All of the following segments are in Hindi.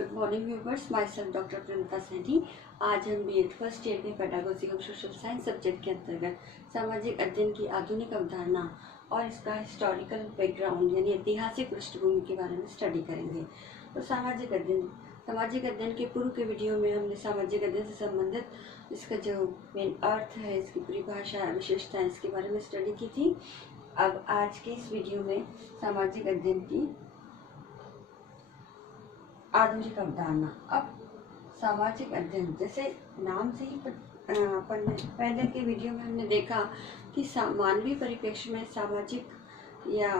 Good morning viewers, my self doctor Priyanka Saini. आज हम बीएड फर्स्ट ईयर में pedagogy of social science subject के अंतर्गत सामाजिक अध्ययन की आधुनिक अवधारणा और इसका हिस्टोरिकल बैकग्राउंड यानी ऐतिहासिक पृष्ठभूमि के बारे में स्टडी करेंगे। तो सामाजिक अध्ययन के पूर्व के वीडियो में हमने सामाजिक अध्ययन से संबंधित इसका जो मेन अर्थ है, इसकी परिभाषा, विशेषताएं, इसके बारे में स्टडी की थी। अब आज के इस वीडियो में सामाजिक अध्ययन की आधुनिक अवधारणा। अब सामाजिक अध्ययन जैसे नाम से ही पहले के वीडियो में हमने देखा कि मानवीय परिप्रेक्ष्य में सामाजिक या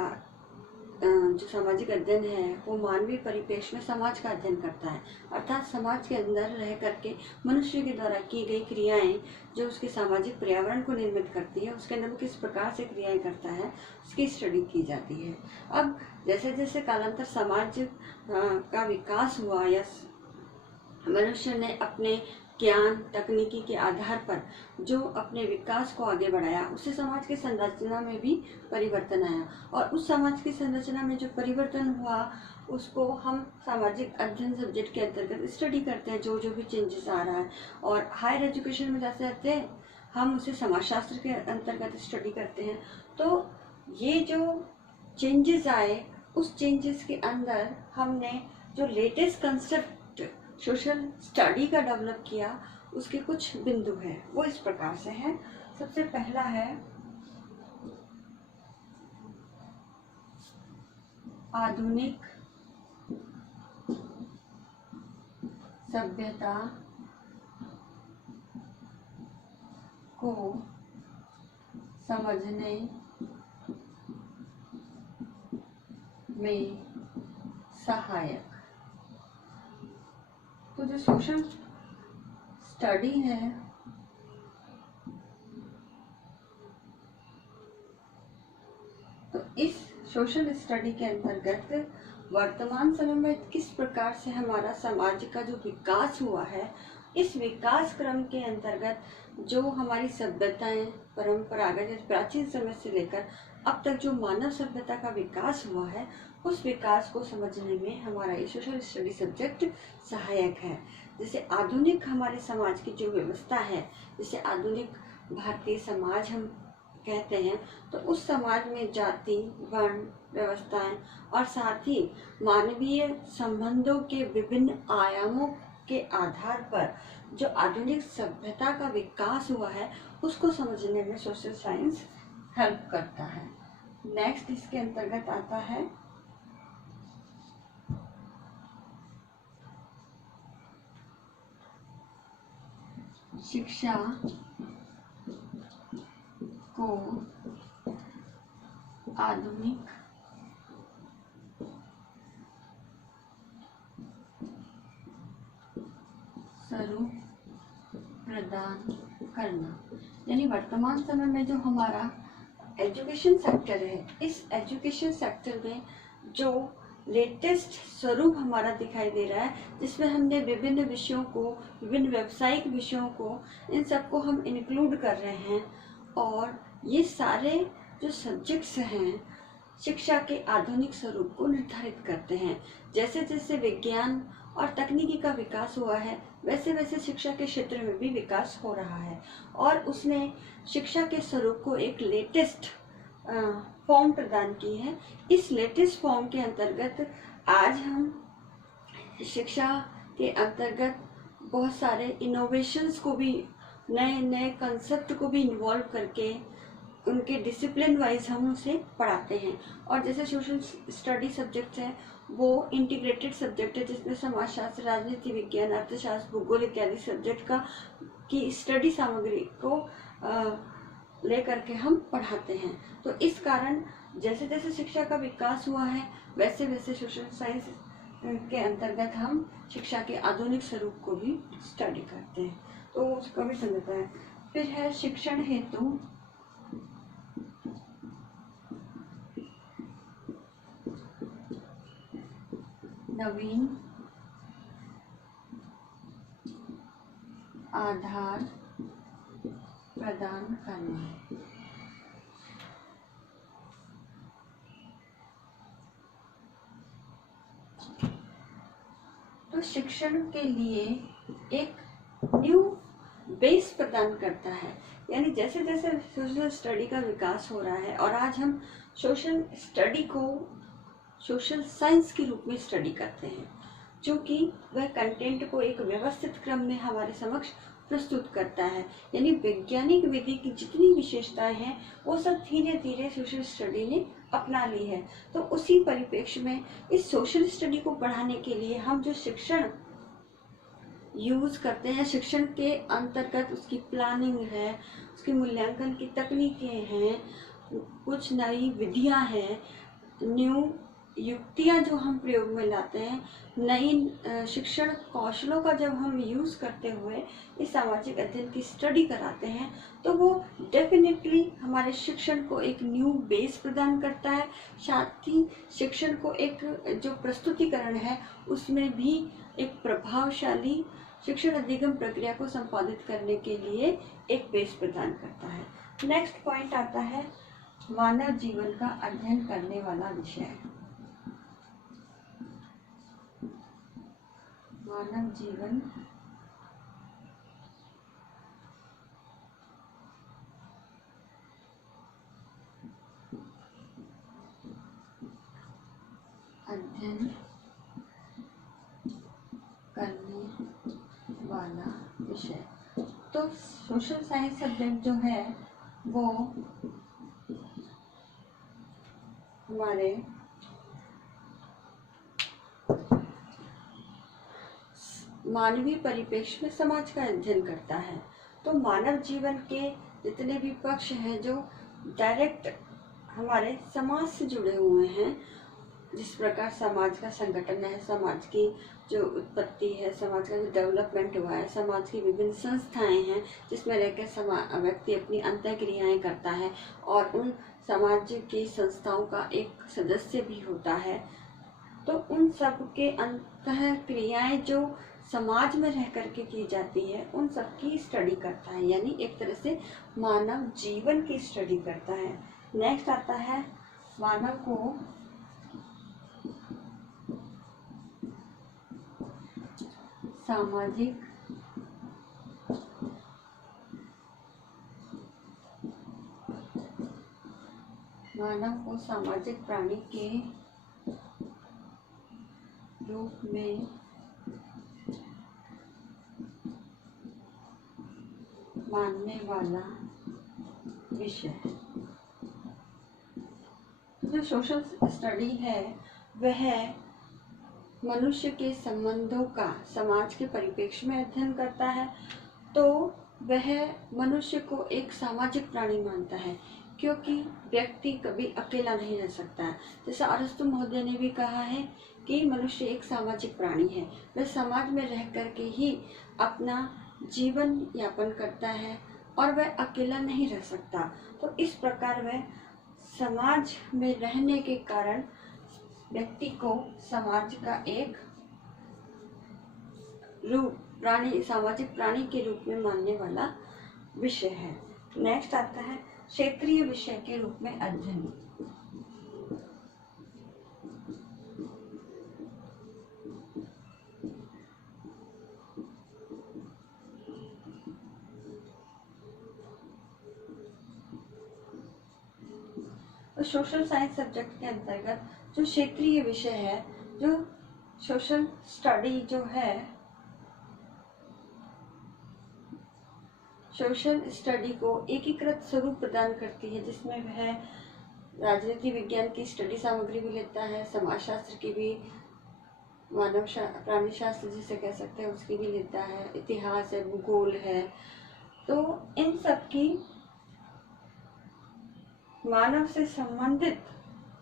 जो सामाजिक अध्ययन है वो मानवीय परिप्रेक्ष्य में समाज का अध्ययन करता है, अर्थात समाज के अंदर रह करके मनुष्य के द्वारा की गई क्रियाएं जो उसके सामाजिक पर्यावरण को निर्मित करती है, उसके अंदर वो किस प्रकार से क्रियाएं करता है, उसकी स्टडी की जाती है। अब जैसे जैसे कालांतर समाज का विकास हुआ या मनुष्य ने अपने ज्ञान तकनीकी के आधार पर जो अपने विकास को आगे बढ़ाया, उससे समाज की संरचना में भी परिवर्तन आया और उस समाज की संरचना में जो परिवर्तन हुआ उसको हम सामाजिक अध्ययन सब्जेक्ट के अंतर्गत स्टडी करते हैं, जो जो भी चेंजेस आ रहा है। और हायर एजुकेशन में जाते जाते हम उसे समाजशास्त्र के अंतर्गत स्टडी करते हैं। तो ये जो चेंजेस आए, उस चेंजेस के अंदर हमने जो लेटेस्ट कंसेप्ट सोशल स्टडी का डेवलप किया, उसके कुछ बिंदु हैं, वो इस प्रकार से हैं। सबसे पहला है आधुनिक सभ्यता को समझने में सहायक। तो जो सोशल स्टडी है तो इस सोशल स्टडी के अंतर्गत वर्तमान समय में किस प्रकार से हमारा समाज का जो विकास हुआ है, इस विकास क्रम के अंतर्गत जो हमारी सभ्यताएं परंपरागत प्राचीन समय से लेकर अब तक जो मानव सभ्यता का विकास हुआ है, उस विकास को समझने में हमारा ये सोशल स्टडी सब्जेक्ट सहायक है। जैसे आधुनिक हमारे समाज की जो व्यवस्था है, जैसे आधुनिक भारतीय समाज हम कहते हैं, तो उस समाज में जाति, वर्ण व्यवस्थाएं और साथ ही मानवीय संबंधों के विभिन्न आयामों के आधार पर जो आधुनिक सभ्यता का विकास हुआ है, उसको समझने में सोशल साइंस हेल्प करता है। नेक्स्ट इसके अंतर्गत आता है शिक्षा को आधुनिक स्वरूप प्रदान करना। यानी वर्तमान समय में जो हमारा एजुकेशन सेक्टर है, इस एजुकेशन सेक्टर में जो लेटेस्ट स्वरूप हमारा दिखाई दे रहा है, जिसमें हमने विभिन्न विषयों को, विभिन्न व्यावसायिक विषयों को, इन सबको हम इंक्लूड कर रहे हैं। और ये सारे जो सब्जेक्ट्स हैं शिक्षा के आधुनिक स्वरूप को निर्धारित करते हैं। जैसे जैसे विज्ञान और तकनीकी का विकास हुआ है, वैसे वैसे शिक्षा के क्षेत्र में भी विकास हो रहा है और उसने शिक्षा के स्वरूप को एक लेटेस्ट फॉर्म प्रदान की है। इस लेटेस्ट फॉर्म के अंतर्गत आज हम शिक्षा के अंतर्गत बहुत सारे इनोवेशंस को भी, नए नए कंसेप्ट को भी इन्वॉल्व करके उनके डिसिप्लिन वाइज हम उसे पढ़ाते हैं। और जैसे सोशल स्टडी सब्जेक्ट है वो इंटीग्रेटेड सब्जेक्ट है, जिसमें समाजशास्त्र, राजनीति विज्ञान, अर्थशास्त्र, भूगोल इत्यादि सब्जेक्ट का की स्टडी सामग्री को लेकर के हम पढ़ाते हैं। तो इस कारण जैसे जैसे शिक्षा का विकास हुआ है, वैसे वैसे सोशल साइंस के अंतर्गत हम शिक्षा के आधुनिक स्वरूप को भी स्टडी करते हैं, तो उसको भी समझता है। फिर है शिक्षण हेतु नवीन आधार प्रदान करना। तो शिक्षण के लिए एक न्यू बेस प्रदान करता है। यानी जैसे जैसे सोशल स्टडी का विकास हो रहा है और आज हम सोशल स्टडी को सोशल साइंस के रूप में स्टडी करते हैं, क्योंकि वह कंटेंट को एक व्यवस्थित क्रम में हमारे समक्ष प्रस्तुत करता है। यानी वैज्ञानिक विधि की जितनी विशेषताएं हैं वो सब धीरे धीरे सोशल स्टडी ने अपना ली है। तो उसी परिप्रेक्ष्य में इस सोशल स्टडी को बढ़ाने के लिए हम जो शिक्षण यूज करते हैं, शिक्षण के अंतर्गत उसकी प्लानिंग है, उसकी मूल्यांकन की तकनीकें हैं, कुछ नई विधियां हैं, न्यू युक्तियां जो हम प्रयोग में लाते हैं, नई शिक्षण कौशलों का जब हम यूज करते हुए इस सामाजिक अध्ययन की स्टडी कराते हैं, तो वो डेफिनेटली हमारे शिक्षण को एक न्यू बेस प्रदान करता है। साथ ही शिक्षण को एक जो प्रस्तुतिकरण है उसमें भी एक प्रभावशाली शिक्षण अधिगम प्रक्रिया को संपादित करने के लिए एक बेस प्रदान करता है। नेक्स्ट पॉइंट आता है मानव जीवन का अध्ययन करने वाला विषय। मानव जीवन अध्ययन करने वाला विषय। तो सोशल साइंस सब्जेक्ट जो है वो हमारे मानवीय परिप्रेक्ष्य में समाज का अध्ययन करता है। तो मानव जीवन के जितने भी पक्ष हैं जो डायरेक्ट हमारे समाज से जुड़े हुए हैं, जिस प्रकार समाज का संगठन है, समाज की जो उत्पत्ति है, समाज का जो डेवलपमेंट हुआ है, समाज की विभिन्न संस्थाएं हैं जिसमें रहकर व्यक्ति अपनी अंतःक्रियाएं करता है और उन समाज की संस्थाओं का एक सदस्य भी होता है। तो उन सब के अंतःक्रियाएं जो समाज में रह करके की जाती है उन सब की स्टडी करता है, यानी एक तरह से मानव जीवन की स्टडी करता है। नेक्स्ट आता है मानव को सामाजिक प्राणी के रूप में मानने वाला विषय है। जो सोशल स्टडी है वह मनुष्य के संबंधों का समाज के परिप्रेक्ष्य में अध्ययन करता है। तो वह मनुष्य को एक सामाजिक प्राणी मानता है, क्योंकि व्यक्ति कभी अकेला नहीं रह सकता है। जैसा अरस्तु महोदय ने भी कहा है कि मनुष्य एक सामाजिक प्राणी है, वह समाज में रह करके ही अपना जीवन यापन करता है और वह अकेला नहीं रह सकता। तो इस प्रकार वह समाज में रहने के कारण व्यक्ति को समाज का एक रूप प्राणी, सामाजिक प्राणी के रूप में मानने वाला विषय है। नेक्स्ट आता है क्षेत्रीय विषय के रूप में अध्ययन। तो सोशल साइंस सब्जेक्ट के अंतर्गत जो क्षेत्रीय विषय है, जो सोशल स्टडी जो है, सोशल स्टडी को एकीकृत स्वरूप प्रदान करती है, जिसमें वह राजनीति विज्ञान की स्टडी सामग्री भी लेता है, समाजशास्त्र की भी, मानव प्राणी शास्त्र जिसे कह सकते हैं उसकी भी लेता है, इतिहास है, भूगोल है। तो इन सब की मानव से संबंधित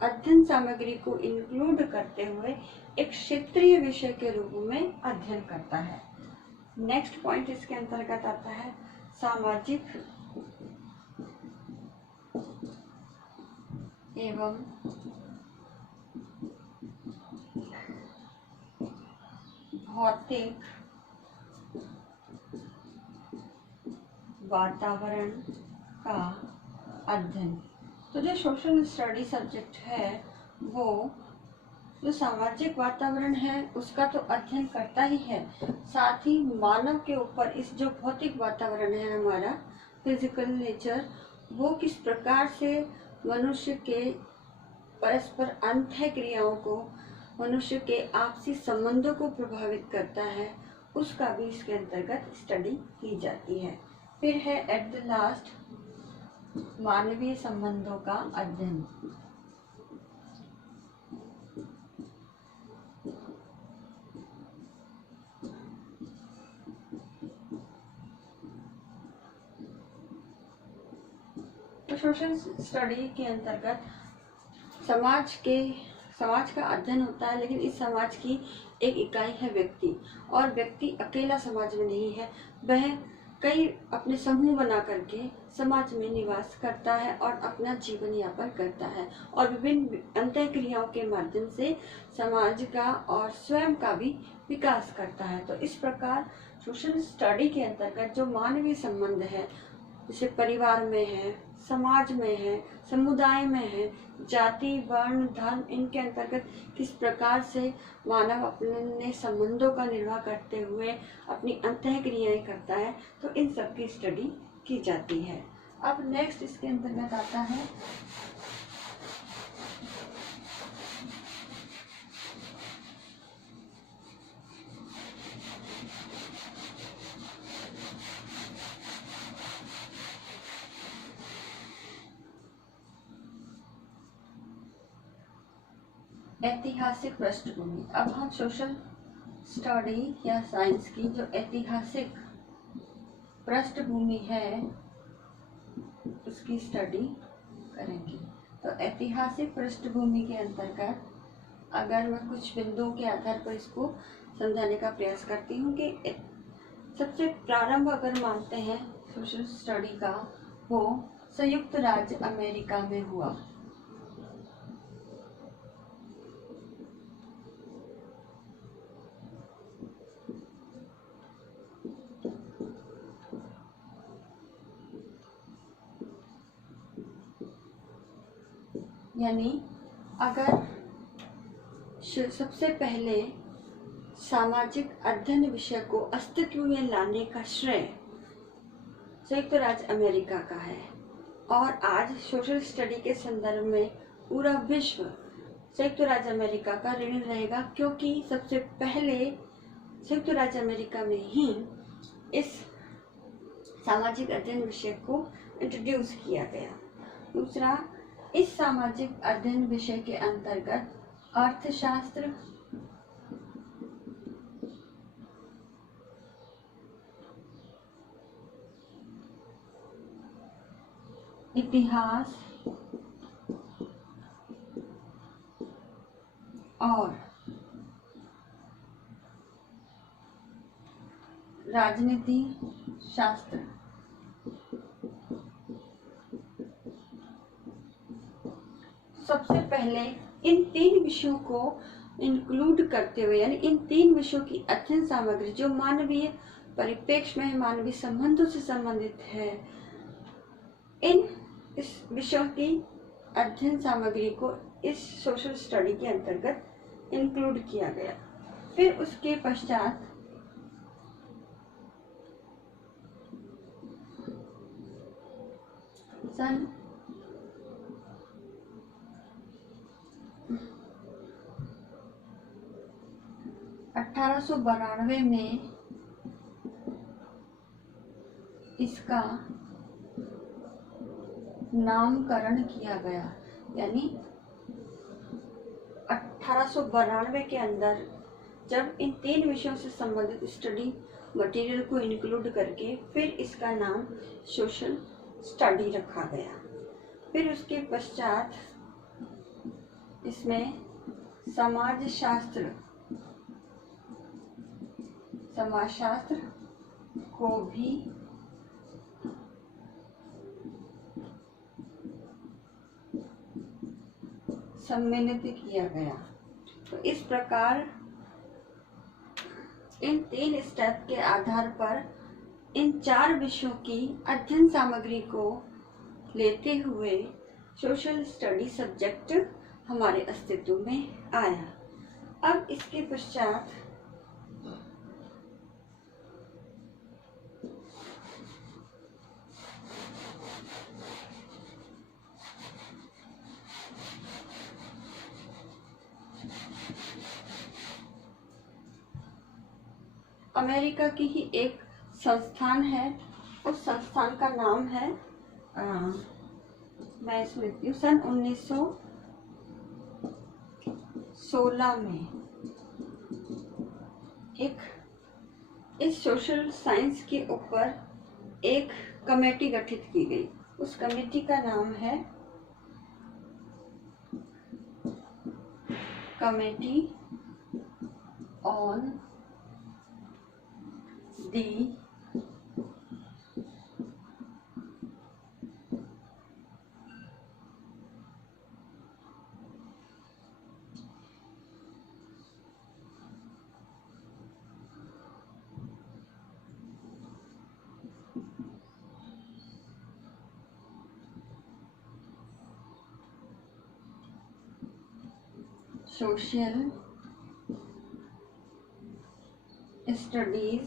अध्ययन सामग्री को इंक्लूड करते हुए एक क्षेत्रीय विषय के रूप में अध्ययन करता है। नेक्स्ट पॉइंट इसके अंतर्गत आता है सामाजिक एवं भौतिक वातावरण का अध्ययन। तो जो सोशल स्टडी सब्जेक्ट है वो जो सामाजिक वातावरण है उसका तो अध्ययन करता ही है, साथ ही मानव के ऊपर इस जो भौतिक वातावरण है हमारा फिजिकल नेचर, वो किस प्रकार से मनुष्य के परस्पर अंतः क्रियाओं को, मनुष्य के आपसी संबंधों को प्रभावित करता है, उसका भी इसके अंतर्गत स्टडी की जाती है। फिर है एट द लास्ट मानवीय संबंधों का अध्ययन। तो सोशल स्टडी के अंतर्गत समाज का अध्ययन होता है, लेकिन इस समाज की एक इकाई है व्यक्ति, और व्यक्ति अकेला समाज में नहीं है, वह कई अपने समूह बना करके समाज में निवास करता है और अपना जीवन यापन करता है, और विभिन्न अंतः क्रियाओं के माध्यम से समाज का और स्वयं का भी विकास करता है। तो इस प्रकार सोशल स्टडी के अंतर्गत जो मानवीय संबंध है, जैसे परिवार में है, समाज में है, समुदाय में है, जाति वर्ण धर्म, इनके अंतर्गत किस प्रकार से मानव अपने संबंधों का निर्वाह करते हुए अपनी अंतः क्रियाएं करता है, तो इन सब की स्टडी की जाती है। अब नेक्स्ट इसके अंतर्गत आता है ऐतिहासिक पृष्ठभूमि। अब हम सोशल स्टडी या साइंस की जो ऐतिहासिक पृष्ठभूमि है उसकी स्टडी करेंगे। तो ऐतिहासिक पृष्ठभूमि के अंतर्गत अगर मैं कुछ बिंदुओं के आधार पर इसको समझाने का प्रयास करती हूँ कि सबसे प्रारंभ अगर मानते हैं सोशल स्टडी का, वो संयुक्त राज्य अमेरिका में हुआ। यानी अगर सबसे पहले सामाजिक अध्ययन विषय को अस्तित्व में लाने का श्रेय संयुक्त राज्य अमेरिका का है, और आज सोशल स्टडी के संदर्भ में पूरा विश्व संयुक्त राज्य अमेरिका का ऋणी रहेगा, क्योंकि सबसे पहले संयुक्त राज्य अमेरिका में ही इस सामाजिक अध्ययन विषय को इंट्रोड्यूस किया गया। दूसरा, इस सामाजिक अध्ययन विषय के अंतर्गत अर्थशास्त्र, इतिहास और राजनीति शास्त्र सबसे पहले इन तीन विषयों को इंक्लूड करते हुए, यानी इन तीन विषयों की अध्ययन सामग्री जो मानवीय परिप्रेक्ष्य में मानवीय संबंधों से संबंधित है, इस विषयों की अध्ययन सामग्री को इस सोशल स्टडी के अंतर्गत इंक्लूड किया गया। फिर उसके पश्चात सन 1892 में इसका नामकरण किया गया। यानी 1892 के अंदर जब इन तीन विषयों से संबंधित स्टडी मटेरियल को इंक्लूड करके फिर इसका नाम सोशल स्टडी रखा गया। फिर उसके पश्चात इसमें समाजशास्त्र को भी सम्मिलित किया गया। तो इस प्रकार इन तीन स्टेप के आधार पर इन चार विषयों की अध्ययन सामग्री को लेते हुए सोशल स्टडी सब्जेक्ट हमारे अस्तित्व में आया। अब इसके पश्चात अमेरिका की ही एक संस्थान है, उस संस्थान का नाम है मैं इसमें लिखती हूँ, सन 1916 में एक इस सोशल साइंस के ऊपर एक कमेटी गठित की गई। उस कमेटी का नाम है committee on the social studies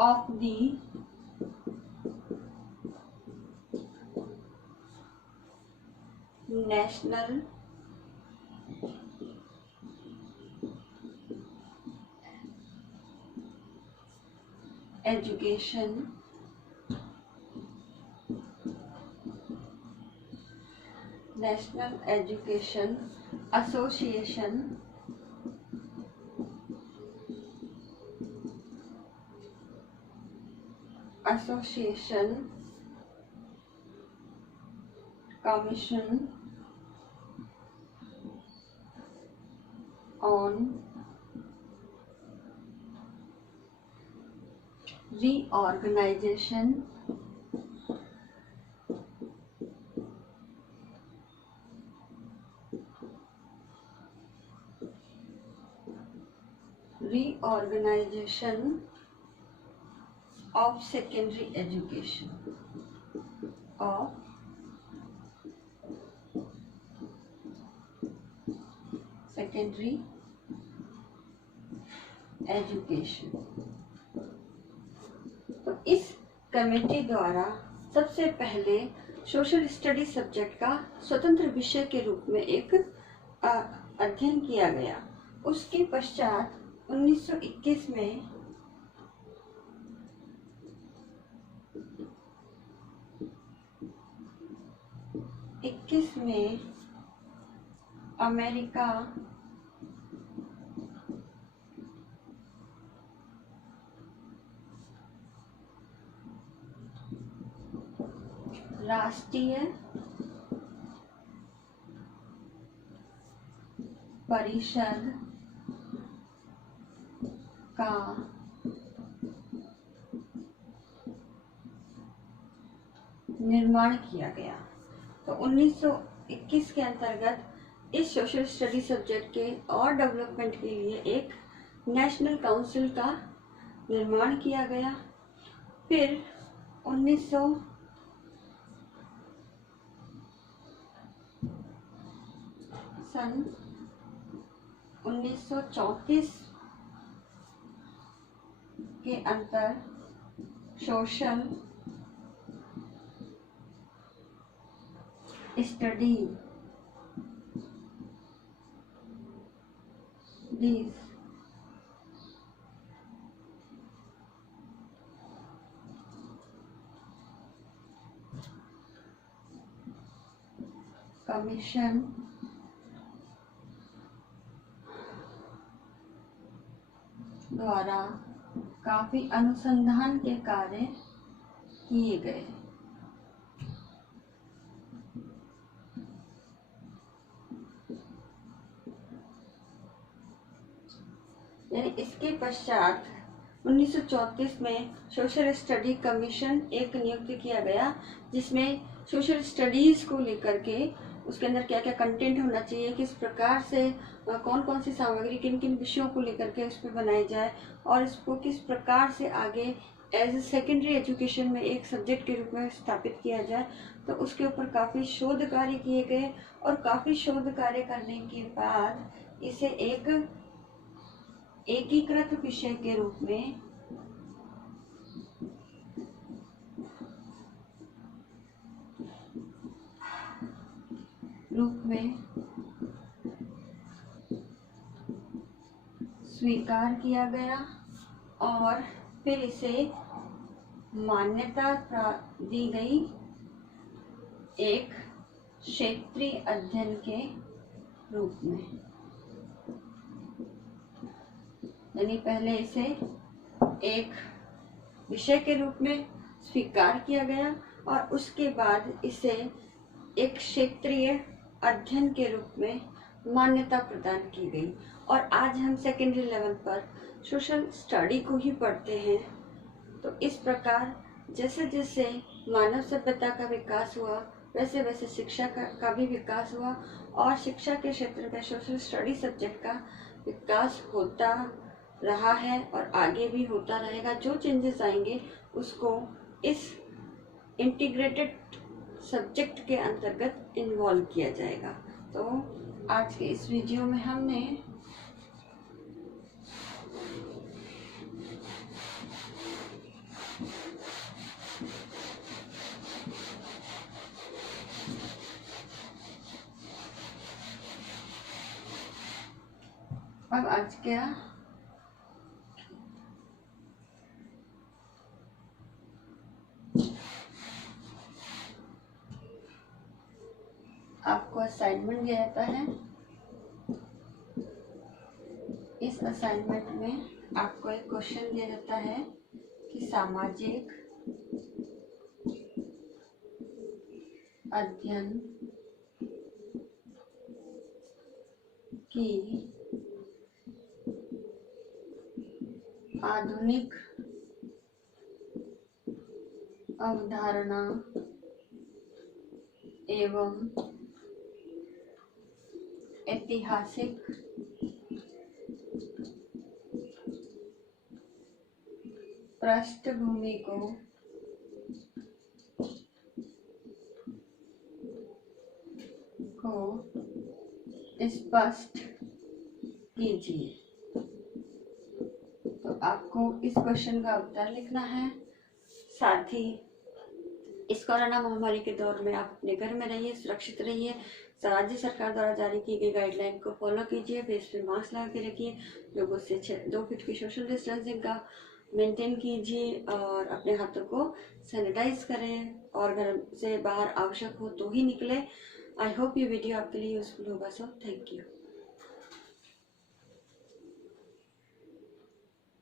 of the national education association commission on reorganisation of secondary education तो इस कमेटी द्वारा सबसे पहले सोशल स्टडी सब्जेक्ट का स्वतंत्र विषय के रूप में एक अध्ययन किया गया। उसके पश्चात 1921 में अमेरिका राष्ट्रीय परिषद का निर्माण किया गया। तो 1921 के अंतर्गत इस सोशल स्टडी सब्जेक्ट के और डेवलपमेंट के लिए एक नेशनल काउंसिल का निर्माण किया गया। फिर 1934 के अंतर सोशल स्टडीज कमीशन द्वारा काफी अनुसंधान के कार्य किए गए। यानी इसके पश्चात 1934 में सोशल स्टडी कमीशन एक नियुक्त किया गया, जिसमें सोशल स्टडीज को लेकर के उसके अंदर क्या क्या कंटेंट होना चाहिए, किस प्रकार से कौन कौन सी सामग्री किन किन विषयों को लेकर के उस पर बनाई जाए और इसको किस प्रकार से आगे एज ए सेकेंडरी एजुकेशन में एक सब्जेक्ट के रूप में स्थापित किया जाए। तो उसके ऊपर काफ़ी शोध कार्य किए गए और काफ़ी शोध कार्य करने के बाद इसे एक एकीकृत विषय के रूप में स्वीकार किया गया और फिर इसे मान्यता दी गई एक क्षेत्रीय अध्ययन के रूप में। यानी पहले इसे एक विषय के रूप में स्वीकार किया गया और उसके बाद इसे एक क्षेत्रीय अध्ययन के रूप में मान्यता प्रदान की गई। और आज हम सेकेंडरी लेवल पर सोशल स्टडी को ही पढ़ते हैं। तो इस प्रकार जैसे जैसे मानव सभ्यता का विकास हुआ वैसे वैसे शिक्षा का भी विकास हुआ और शिक्षा के क्षेत्र में सोशल स्टडी सब्जेक्ट का विकास होता रहा है और आगे भी होता रहेगा। जो चेंजेस आएंगे उसको इस इंटीग्रेटेड सब्जेक्ट के अंतर्गत इन्वॉल्व किया जाएगा। तो आज के इस वीडियो में हमने अब आज क्या आपको असाइनमेंट दिया जाता है। इस असाइनमेंट में आपको एक क्वेश्चन दिया जाता है कि सामाजिक अध्ययन की आधुनिक अवधारणा एवं ऐतिहासिक पृष्ठभूमि को स्पष्ट कीजिए। तो आपको इस क्वेश्चन का उत्तर लिखना है। साथ ही इस कोरोना महामारी के दौर में आप अपने घर में रहिए, सुरक्षित रहिए। राज्य सरकार द्वारा जारी की गई गाइडलाइन को फॉलो कीजिए। फेस पे मास्क लगा के रखिए। लोगों से 2 फीट की सोशल डिस्टेंसिंग का मेंटेन कीजिए और अपने हाथों को सैनिटाइज करें और घर से बाहर आवश्यक हो तो ही निकले। आई होप ये वीडियो आपके लिए यूजफुल होगा। So thank you.